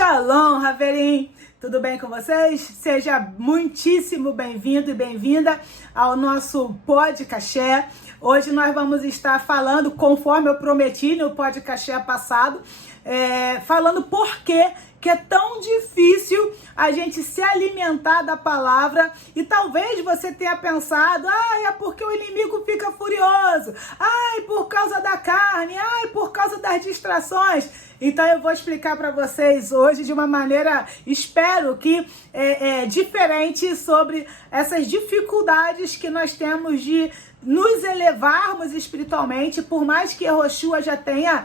Shalom, Haverim! Tudo bem com vocês? Seja muitíssimo bem-vindo e bem-vinda ao nosso podcast. Hoje nós vamos estar falando, conforme eu prometi no podcast passado, falando por que é tão difícil a gente se alimentar da palavra. E talvez você tenha pensado, é porque o inimigo fica furioso, por causa da carne, por causa das distrações. Então eu vou explicar para vocês hoje de uma maneira, espero que diferente, sobre essas dificuldades que nós temos de nos elevarmos espiritualmente, por mais que Yehoshua já tenha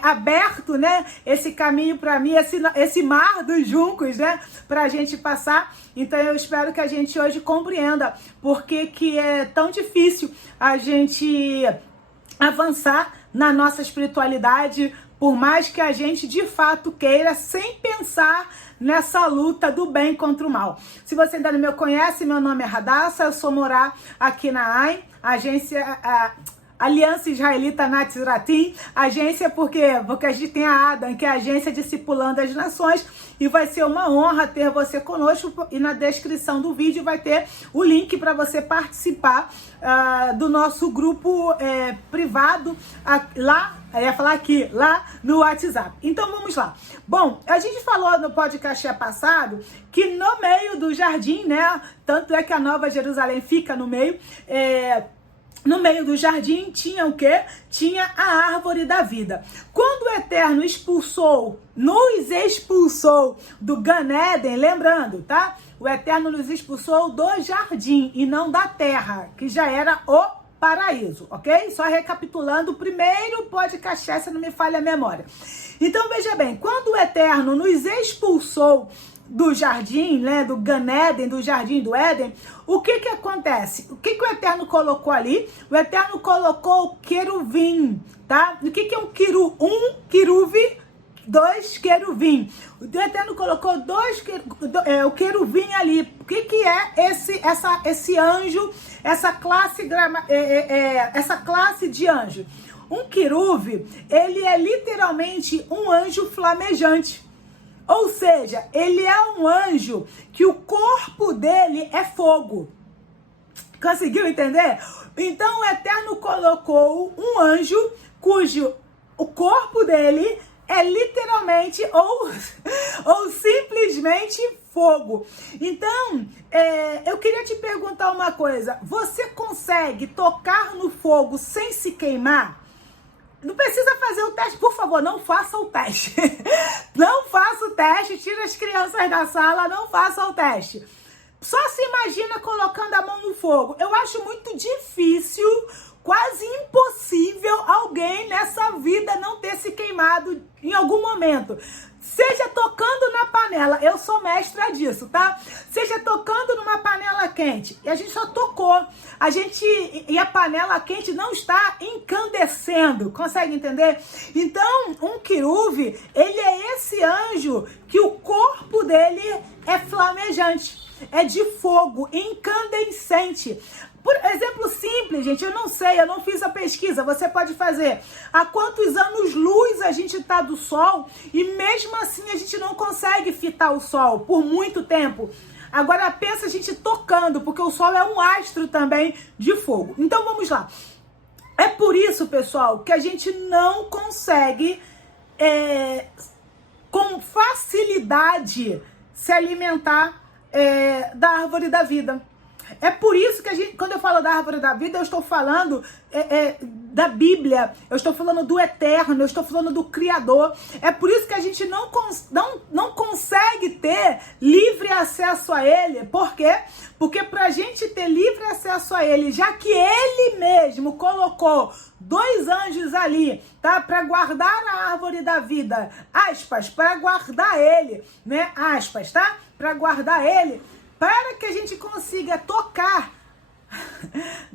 aberto, né, esse caminho para mim, esse mar dos juncos, né, para a gente passar. Então eu espero que a gente hoje compreenda por que é tão difícil a gente avançar na nossa espiritualidade, por mais que a gente de fato queira, sem pensar nessa luta do bem contra o mal. Se você ainda não me conhece, meu nome é Hadassah, eu sou morar aqui na AIN, Aliança Israelita Natziratim, agência porque a gente tem a ADAM, que é a Agência Discipulando as Nações, e vai ser uma honra ter você conosco, e na descrição do vídeo vai ter o link para você participar do nosso grupo privado, lá no WhatsApp. Então vamos lá. Bom, a gente falou no podcast passado que no meio do jardim, né, tanto é que a Nova Jerusalém fica no meio, no meio do jardim tinha o quê? Tinha a árvore da vida. Quando o Eterno nos expulsou do Gan Eden, lembrando, tá? O Eterno nos expulsou do jardim e não da terra, que já era o paraíso, ok? Só recapitulando o primeiro podcast, se não me falha a memória. Então veja bem, quando o Eterno nos expulsou do jardim, né, do Gan Eden, do jardim do Éden, o que acontece? O que o Eterno colocou ali? O Eterno colocou o queruvim, tá? O que é um queruvim? Um queruve, dois queruvim. O Eterno colocou o queruvim ali. O que é esse anjo, essa classe de anjo? Um queruve, ele é literalmente um anjo flamejante. Ou seja, ele é um anjo que o corpo dele é fogo. Conseguiu entender? Então o Eterno colocou um anjo cujo o corpo dele é literalmente ou simplesmente fogo. Então, eu queria te perguntar uma coisa. Você consegue tocar no fogo sem se queimar? Não precisa fazer o teste, por favor, não faça o teste. Não faça o teste, tira as crianças da sala, não faça o teste. Só se imagina colocando a mão no fogo. Eu acho muito difícil, quase impossível, alguém nessa vida não ter se queimado em algum momento. Seja tocando na panela, eu sou mestra disso, tá? Seja tocando numa panela quente, e a gente só tocou, e a panela quente não está incandescendo, consegue entender? Então, um queruve, ele é esse anjo que o corpo dele é flamejante, é de fogo, incandescente. Por exemplo simples, gente, eu não sei, eu não fiz a pesquisa, você pode fazer. Há quantos anos-luz a gente está do sol e mesmo assim a gente não consegue fitar o sol por muito tempo. Agora pensa a gente tocando, porque o sol é um astro também de fogo. Então vamos lá. É por isso, pessoal, que a gente não consegue com facilidade se alimentar da árvore da vida. É por isso que quando eu falo da árvore da vida, eu estou falando da Bíblia, eu estou falando do Eterno, eu estou falando do Criador. É por isso que a gente não consegue ter livre acesso a Ele. Por quê? Porque para a gente ter livre acesso a Ele, já que Ele mesmo colocou dois anjos ali, tá? Para guardar a árvore da vida, aspas, para guardar Ele, né? Aspas, tá? Para guardar Ele. Para que a gente consiga tocar,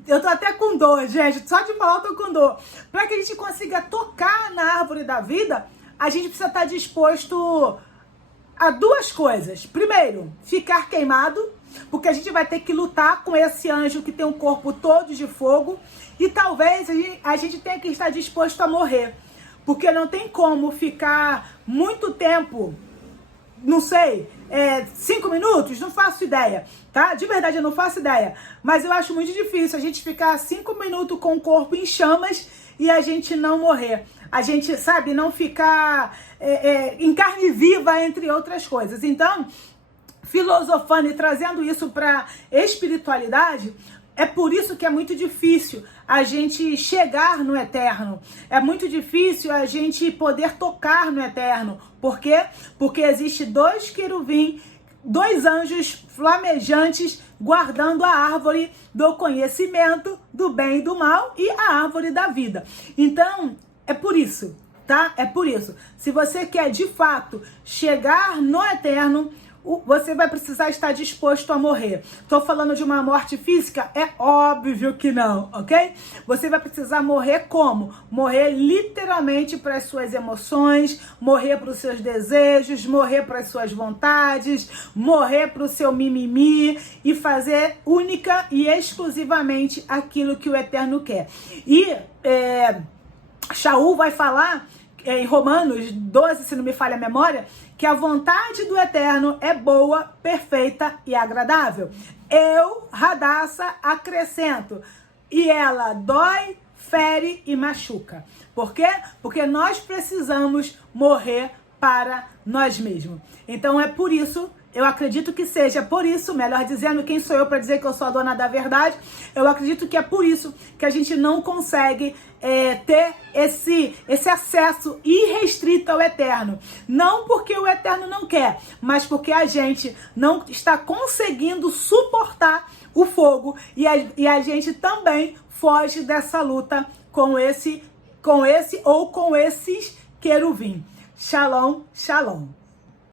eu tô até com dor, gente, só de falar eu tô com dor. Para que a gente consiga tocar na árvore da vida, a gente precisa estar disposto a duas coisas. Primeiro, ficar queimado, porque a gente vai ter que lutar com esse anjo que tem um corpo todo de fogo. E talvez a gente tenha que estar disposto a morrer, porque não tem como ficar muito tempo não sei, 5 minutos? Não faço ideia, tá? De verdade, eu não faço ideia. Mas eu acho muito difícil a gente ficar 5 minutos com o corpo em chamas e a gente não morrer. A gente, sabe, não ficar em carne viva, entre outras coisas. Então, filosofando e trazendo isso para espiritualidade, é por isso que é muito difícil a gente chegar no eterno. É muito difícil a gente poder tocar no eterno. Por quê? Porque existe 2 querubim, 2 anjos flamejantes guardando a árvore do conhecimento do bem e do mal e a árvore da vida. Então, é por isso, tá? É por isso. Se você quer de fato chegar no eterno, você vai precisar estar disposto a morrer. Tô falando de uma morte física? É óbvio que não, ok? Você vai precisar morrer como? Morrer literalmente para as suas emoções, morrer para os seus desejos, morrer para as suas vontades, morrer para o seu mimimi e fazer única e exclusivamente aquilo que o Eterno quer. E Shaul vai falar em Romanos 12, se não me falha a memória, que a vontade do Eterno é boa, perfeita e agradável. Eu, Radassa, acrescento, e ela dói, fere e machuca. Por quê? Porque nós precisamos morrer para nós mesmos. Então é por isso, eu acredito que seja por isso, melhor dizendo, quem sou eu para dizer que eu sou a dona da verdade? Eu acredito que é por isso que a gente não consegue ter esse acesso irrestrito ao Eterno. Não porque o Eterno não quer, mas porque a gente não está conseguindo suportar o fogo e a gente também foge dessa luta com esse ou com esses querubim. Shalom, shalom.